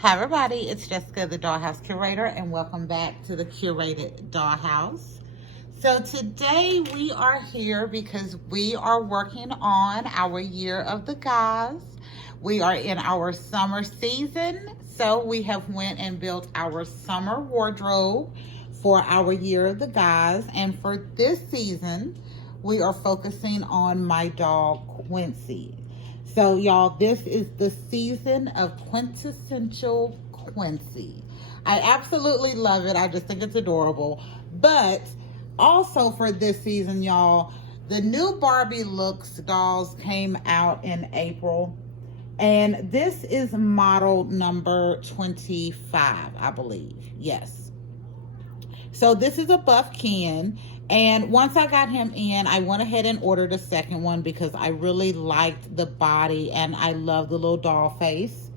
Hi everybody, it's Jessica, the Dollhouse Curator, and welcome back to the Curated Dollhouse. So today we are here because we are working on our Year of the Guys. We are in our summer season, so we have went and built our summer wardrobe for our Year of the Guys. And for this season, we are focusing on my dog Quincy. So, y'all, this is the season of quintessential Quincy. I absolutely love it. I just think it's adorable. But also for this season, y'all, the new Barbie Looks dolls came out in April. And this is model number 25, I believe. Yes. So this is a buff Ken. And once I got him in, I went ahead and ordered a second one because I really liked the body and I love the little doll face.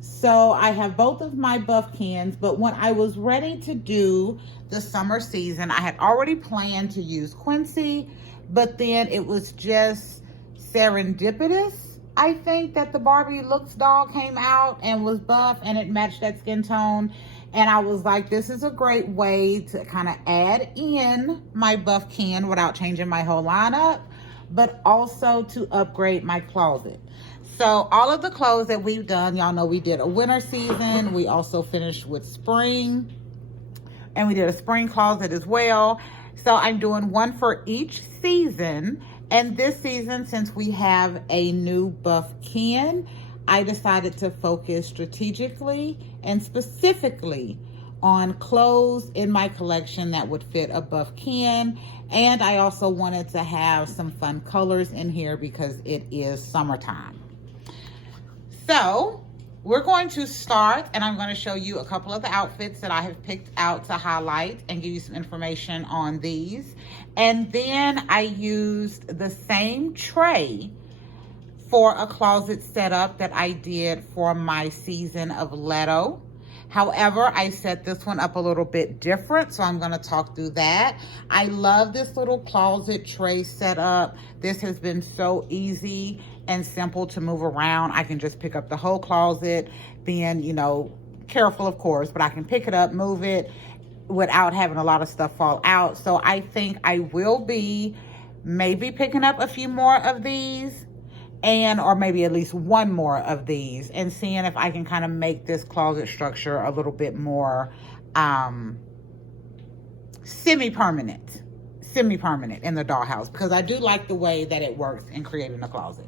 So I have both of my buff Kens, but when I was ready to do the summer season, I had already planned to use Quincy, but then it was just serendipitous. I think that the Barbie Looks doll came out and was buff and it matched that skin tone. And I was like, this is a great way to kind of add in my buff Ken without changing my whole lineup, but also to upgrade my closet. So all of the clothes that we've done, y'all know we did a winter season. We also finished with spring. And we did a spring closet as well. So I'm doing one for each season. And this season, since we have a new buff Ken, I decided to focus strategically and specifically on clothes in my collection that would fit a buff Ken. And I also wanted to have some fun colors in here because it is summertime. So we're going to start, and I'm going to show you a couple of the outfits that I have picked out to highlight and give you some information on these. And then I used the same tray for a closet setup that I did for my season of Leto. However, I set this one up a little bit different, so I'm going to talk through that. I love this little closet tray setup. This has been so easy and simple to move around. I can just pick up the whole closet, being, careful, of course, but I can pick it up, move it without having a lot of stuff fall out. So I think I will be maybe picking up a few more of these or maybe at least one more of these and seeing if I can kind of make this closet structure a little bit more semi-permanent in the dollhouse, because I do like the way that it works in creating a closet.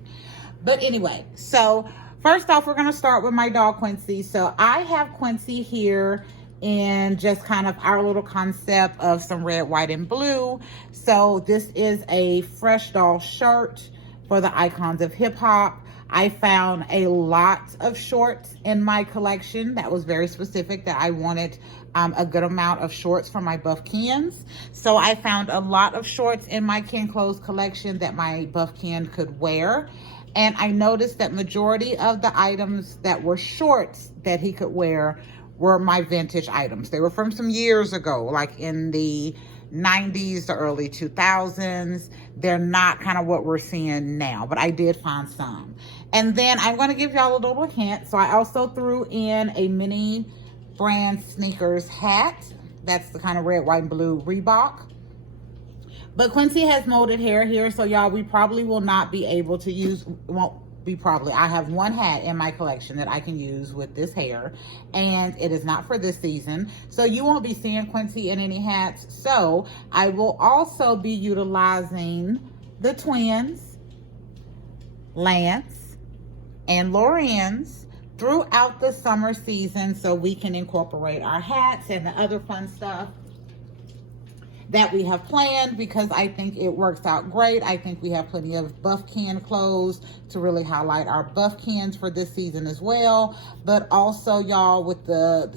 But anyway, so first off, we're going to start with my dog Quincy. So I have Quincy here in just kind of our little concept of some red, white, and blue. So this is a Fresh Doll shirt for the Icons of Hip Hop. I found a lot of shorts in my collection that was very specific, that I wanted a good amount of shorts for my buff Kens. So I found a lot of shorts in my Ken Clothes collection that my buff Ken could wear. And I noticed that majority of the items that were shorts that he could wear were my vintage items. They were from some years ago, like in the 90s, the early 2000s. They're not kind of what we're seeing now, but I did find some. And then I'm going to give y'all a little hint. So I also threw in a mini brand sneakers hat. That's the kind of red, white, and blue Reebok. But Quincy has molded hair here, so y'all, we probably will not be able to use, I have one hat in my collection that I can use with this hair, and it is not for this season. So you won't be seeing Quincy in any hats. So I will also be utilizing the twins, Lance and Lorenz, throughout the summer season, so we can incorporate our hats and the other fun stuff that we have planned, because I think it works out great. I think we have plenty of buff Ken clothes to really highlight our buff Kens for this season as well. But also, y'all, with the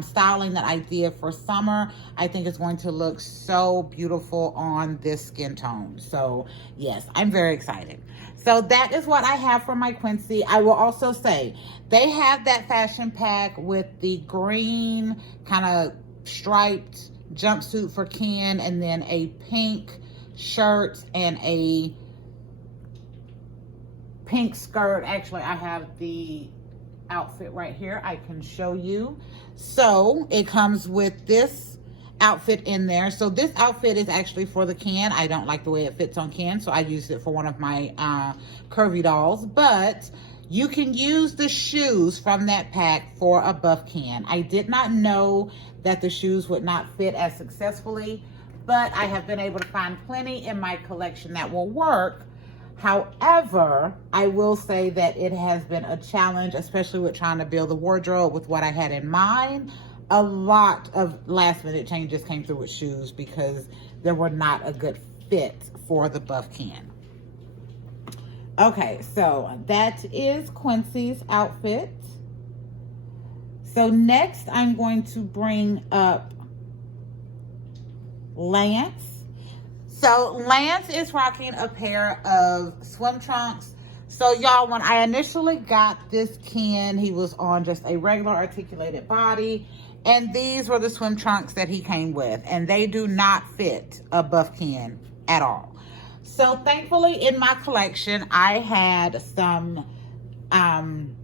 styling that I did for summer, I think it's going to look so beautiful on this skin tone. So yes, I'm very excited. So that is what I have for my Quincy. I will also say they have that fashion pack with the green kind of striped jumpsuit for Ken, and then a pink shirt and a pink skirt. Actually, I have the outfit right here. I can show you. So it comes with this outfit in there. So this outfit is actually for the can. I don't like the way it fits on can, so I used it for one of my curvy dolls. But you can use the shoes from that pack for a buff can. I did not know that the shoes would not fit as successfully, but I have been able to find plenty in my collection that will work. However, I will say that it has been a challenge, especially with trying to build the wardrobe with what I had in mind. A lot of last minute changes came through with shoes because there were not a good fit for the buff can. Okay, so that is Quincy's outfit. So next I'm going to bring up Lance. So Lance is rocking a pair of swim trunks. So y'all, when I initially got this can, he was on just a regular articulated body. And these were the swim trunks that he came with. And they do not fit a buff can at all. So thankfully in my collection, I had some, I'm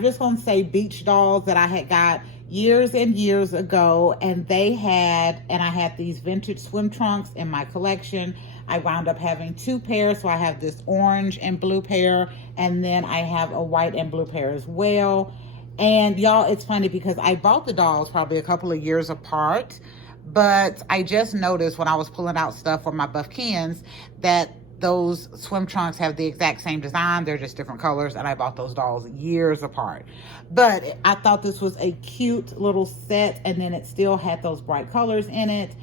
just going to say beach dolls that I had got years and years ago. And I had these vintage swim trunks in my collection. I wound up having two pairs. So I have this orange and blue pair. And then I have a white and blue pair as well. And y'all, it's funny because I bought the dolls probably a couple of years apart. But I just noticed when I was pulling out stuff for my buff cans that those swim trunks have the exact same design. They're just different colors, and I bought those dolls years apart. But I thought this was a cute little set, and then it still had those bright colors in it.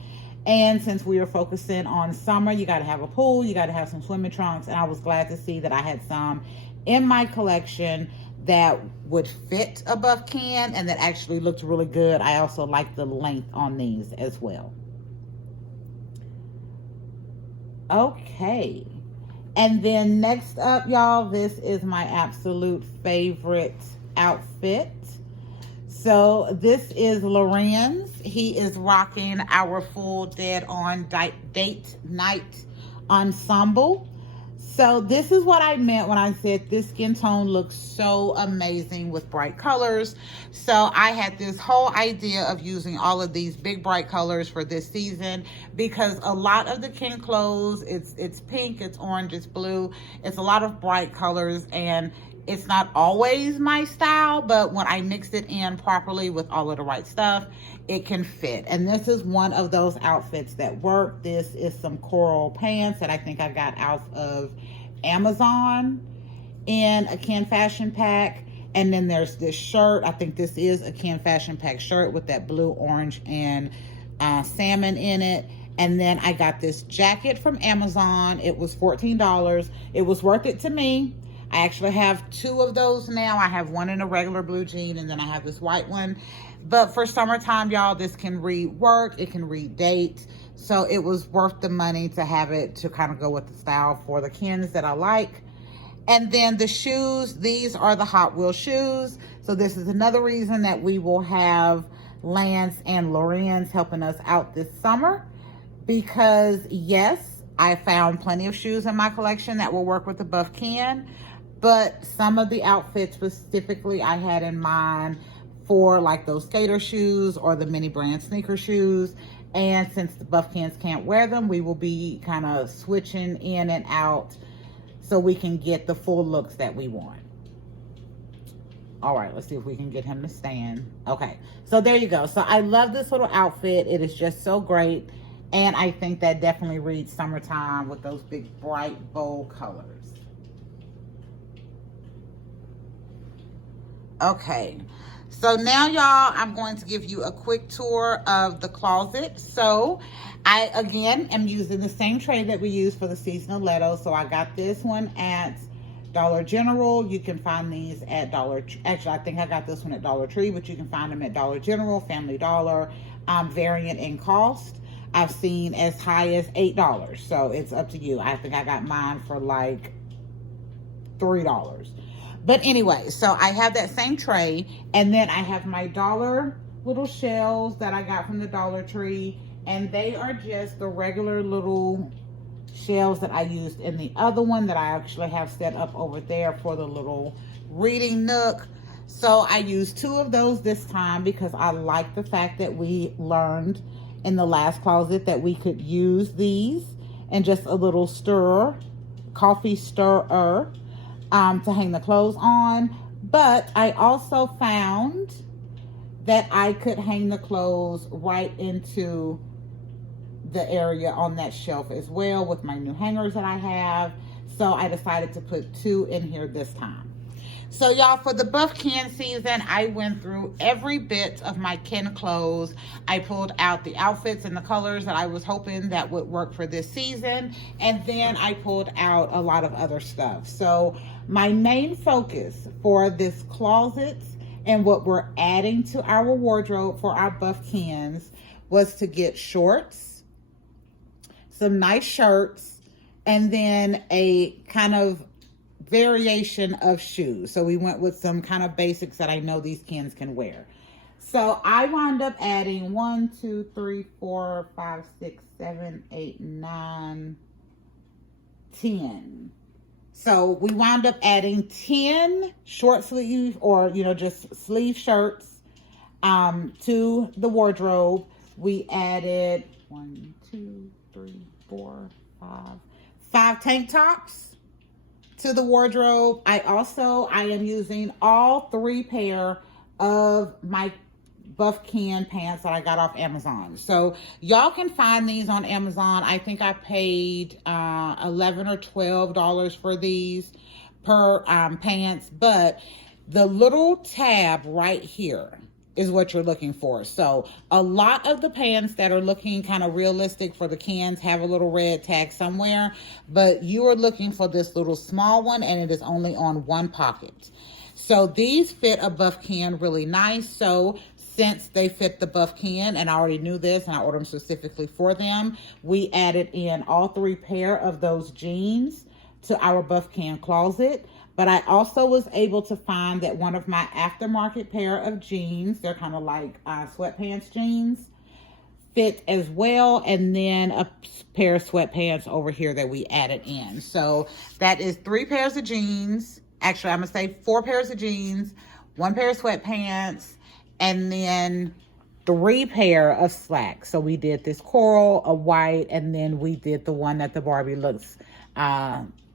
And since we are focusing on summer, you got to have a pool, you got to have some swimming trunks, and I was glad to see that I had some in my collection that would fit a buff can and that actually looked really good. I also like the length on these as well. Okay, and then next up, y'all, this is my absolute favorite outfit. So this is Lorenz. He is rocking our full Dead On Date Night ensemble. So this is what I meant when I said this skin tone looks so amazing with bright colors. So I had this whole idea of using all of these big bright colors for this season because a lot of the Ken clothes, it's pink, it's orange, it's blue. It's a lot of bright colors and it's not always my style, but when I mix it in properly with all of the right stuff, it can fit. And this is one of those outfits that work. This is some coral pants that I think I got out of Amazon in a Ken Fashion Pack. And then there's this shirt. I think this is a Ken Fashion Pack shirt with that blue, orange, and salmon in it. And then I got this jacket from Amazon. It was $14. It was worth it to me. I actually have two of those now. I have one in a regular blue jean and then I have this white one. But for summertime, y'all, this can read work, it can read date. So it was worth the money to have it to kind of go with the style for the Kens that I like. And then the shoes, these are the Hot Wheels shoes. So this is another reason that we will have Lance and Lorenz helping us out this summer. Because yes, I found plenty of shoes in my collection that will work with the buff Ken. But some of the outfits specifically I had in mind for like those skater shoes or the mini brand sneaker shoes. And since the buff Kens can't wear them, we will be kind of switching in and out so we can get the full looks that we want. All right, let's see if we can get him to stand. Okay, so there you go. So I love this little outfit. It is just so great. And I think that definitely reads summertime with those big, bright, bold colors. Okay, so now y'all, I'm going to give you a quick tour of the closet. So I, again, am using the same tray that we use for the seasonal Letto. So I got this one at Dollar General. You can find these at actually, I think I got this one at Dollar Tree, but you can find them at Dollar General, Family Dollar, variant in cost. I've seen as high as $8, so it's up to you. I think I got mine for like $3. But anyway, so I have that same tray, and then I have my dollar little shells that I got from the Dollar Tree, and they are just the regular little shelves that I used in the other one that I actually have set up over there for the little reading nook. So I used 2 of those this time because I like the fact that we learned in the last closet that we could use these and just a little stirrer, coffee stirrer, to hang the clothes on. But I also found that I could hang the clothes right into the area on that shelf as well with my new hangers that I have. So I decided to put 2 in here this time. So y'all, for the buff can season, I went through every bit of my kin clothes. I pulled out the outfits and the colors that I was hoping that would work for this season. And then I pulled out a lot of other stuff. So my main focus for this closet and what we're adding to our wardrobe for our buff cans was to get shorts, some nice shirts, and then a kind of variation of shoes. So we went with some kind of basics that I know these cans can wear. So I wound up adding 1, 2, 3, 4, 5, 6, 7, 8, 9, 10. So we wound up adding 10 short sleeve or, just sleeve shirts to the wardrobe. We added 1, 2, 3, 4, 5 tank tops to the wardrobe. I am using all 3 pair of my buff can pants that I got off Amazon. So y'all can find these on Amazon. I think I paid $11 or $12 for these per pants, but the little tab right here is what you're looking for. So a lot of the pants that are looking kind of realistic for the cans have a little red tag somewhere, but you are looking for this little small one, and it is only on 1 pocket. So these fit a buff can really nice. So since they fit the buff can, and I already knew this and I ordered them specifically for them, we added in all 3 pair of those jeans to our buff can closet. But I also was able to find that one of my aftermarket pair of jeans, they're kind of like sweatpants jeans, fit as well. And then a pair of sweatpants over here that we added in. So that is 3 pairs of jeans. Actually, I'm going to say 4 pairs of jeans, 1 pair of sweatpants, and then 3 pair of slacks. So we did this coral, a white, and then we did the one that the Barbie looks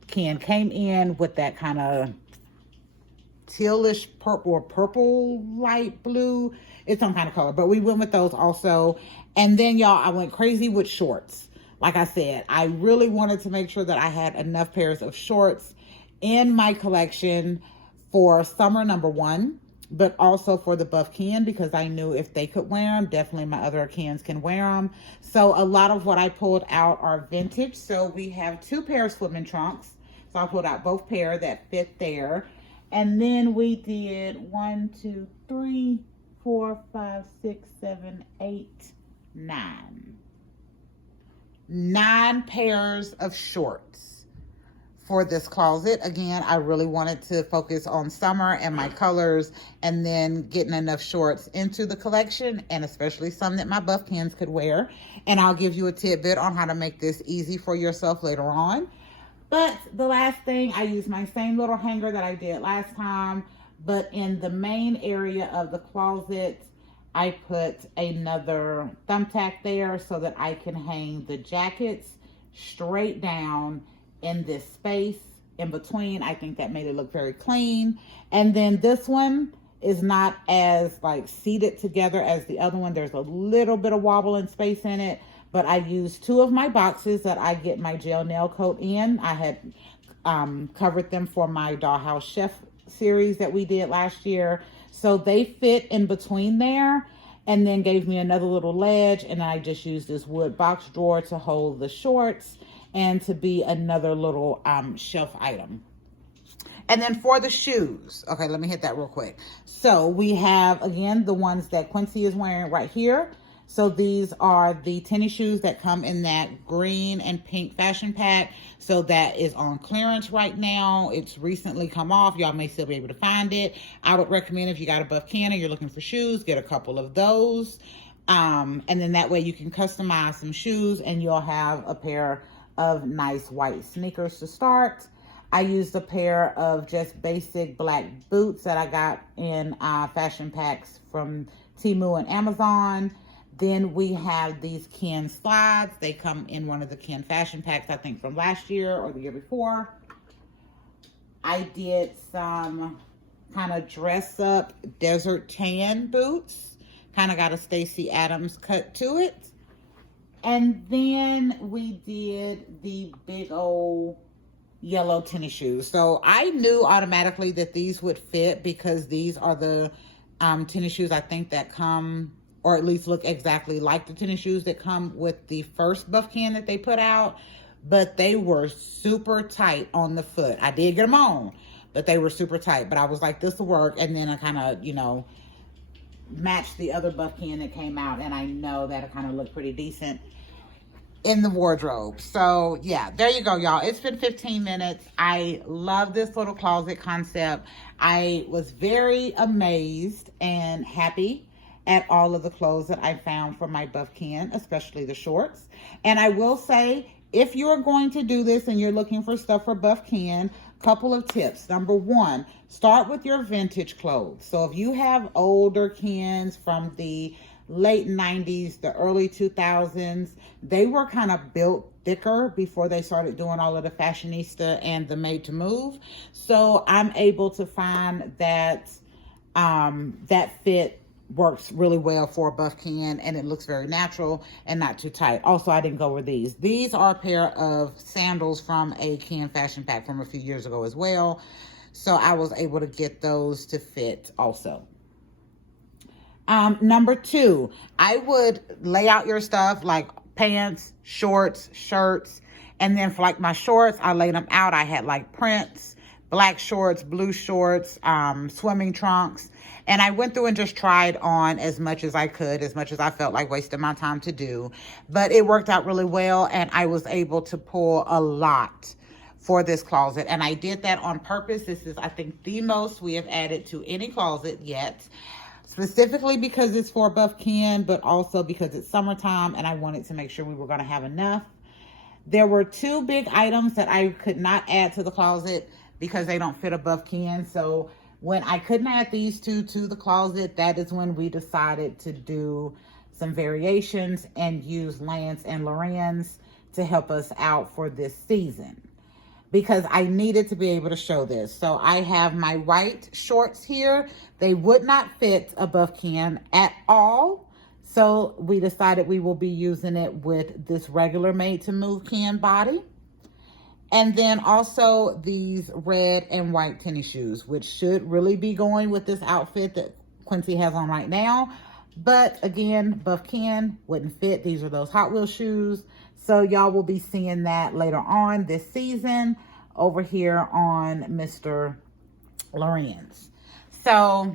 can came in with that kind of tealish purple or purple light blue. It's some kind of color, but we went with those also. And then y'all, I went crazy with shorts. Like I said, I really wanted to make sure that I had enough pairs of shorts in my collection for summer number 1, but also for the buff can, because I knew if they could wear them, definitely my other cans can wear them. So a lot of what I pulled out are vintage. So we have 2 pairs of swimming trunks. So I pulled out both pair that fit there. And then we did 1, 2, 3, 4, 5, 6, 7, 8, 9. 9 pairs of shorts for this closet. Again, I really wanted to focus on summer and my colors, and then getting enough shorts into the collection, and especially some that my buff cans could wear. And I'll give you a tidbit on how to make this easy for yourself later on. But the last thing, I used my same little hanger that I did last time, but in the main area of the closet, I put another thumbtack there so that I can hang the jackets straight down in this space in between. I think that made it look very clean. And then this one is not as like seated together as the other one. There's a little bit of wobble and space in it. But I used 2 of my boxes that I get my gel nail coat in. I had covered them for my Dollhouse Chef series that we did last year. So they fit in between there, and then gave me another little ledge. And I just used this wood box drawer to hold the shorts and to be another little shelf item. And then for the shoes, okay, let me hit that real quick. So we have, again, the ones that Quincy is wearing right here. So these are the tennis shoes that come in that green and pink fashion pack. So that is on clearance right now. It's recently come off. Y'all may still be able to find it. I would recommend, if you got a buff can and you're looking for shoes, get a couple of those. And then that way you can customize some shoes and you'll have a pair of nice white sneakers to start. I used a pair of just basic black boots that I got in fashion packs from Temu and Amazon. Then we have these Ken slides. They come in one of the Ken fashion packs, I think from last year or the year before. I did some kind of dress up desert tan boots. Kind of got a Stacey Adams cut to it. And then we did the big old yellow tennis shoes. So I knew automatically that these would fit because these are the tennis shoes I think that come, or at least look exactly like the tennis shoes that come with the first Buff Ken that they put out. But they were super tight on the foot. I did get them on, but they were super tight. But I was like, this will work. And then I kind of, you know, matched the other Buff Ken that came out. And I know that it kind of looked pretty decent in the wardrobe. So yeah, there you go, y'all. It's been 15 minutes. I love this little closet concept. I was very amazed and happy at all of the clothes that I found for my Buff Ken, especially the shorts. And I will say, if you're going to do this and you're looking for stuff for Buff Ken, couple of tips. Number one, start with your vintage clothes. So if you have older Kens from the late 90s, the early 2000s, they were kind of built thicker before they started doing all of the fashionista and the made to move. So I'm able to find that that fit works really well for a Buff Ken, and it looks very natural and not too tight. Also, I didn't go with these. These are a pair of sandals from a Ken fashion pack from a few years ago as well. So I was able to get those to fit also. Number two, I would lay out your stuff like pants, shorts, shirts. And then for like my shorts, I laid them out. I had like prints, black shorts, blue shorts, swimming trunks. And I went through and just tried on as much as I could, as much as I felt like wasting my time to do. But it worked out really well, and I was able to pull a lot for this closet. And I did that on purpose. This is, I think, the most we have added to any closet yet. Specifically because it's for Buff Ken, but also because it's summertime and I wanted to make sure we were going to have enough. There were two big items that I could not add to the closet because they don't fit a Buff Ken. So when I couldn't add these two to the closet, that is when we decided to do some variations and use Lance and Lorenz to help us out for this season, because I needed to be able to show this. So I have my white shorts here. They would not fit a Buff Ken at all. So we decided we will be using it with this regular made to move Ken body. And then also these red and white tennis shoes, which should really be going with this outfit that Quincy has on right now. But again, Buff Ken wouldn't fit. These are those Hot Wheels shoes. So y'all will be seeing that later on this season over here on Mr. Lorenz. So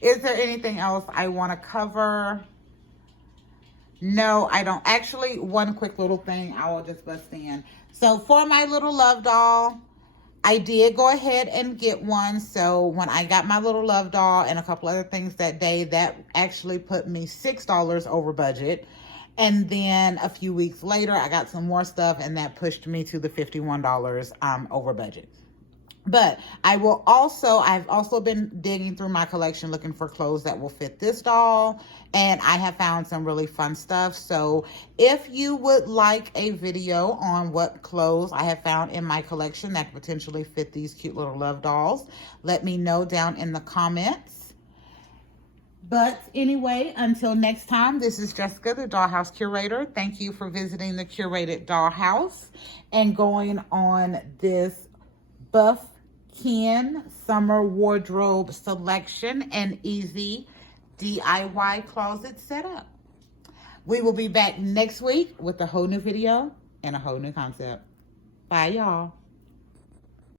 is there anything else I want to cover? No, I don't. Actually, one quick little thing I will just bust in. So for my little love doll, I did go ahead and get one. So when I got my little love doll and a couple other things that day, that actually put me $6 over budget. And then a few weeks later, I got some more stuff and that pushed me to the $51 over budget. But I've also been digging through my collection looking for clothes that will fit this doll. And I have found some really fun stuff. So if you would like a video on what clothes I have found in my collection that could potentially fit these cute little love dolls, let me know down in the comments. But anyway, until next time, this is Jessica, the Dollhouse Curator. Thank you for visiting the Curated Dollhouse and going on this Buff Ken summer wardrobe selection and easy DIY closet setup. We will be back next week with a whole new video and a whole new concept. Bye, y'all.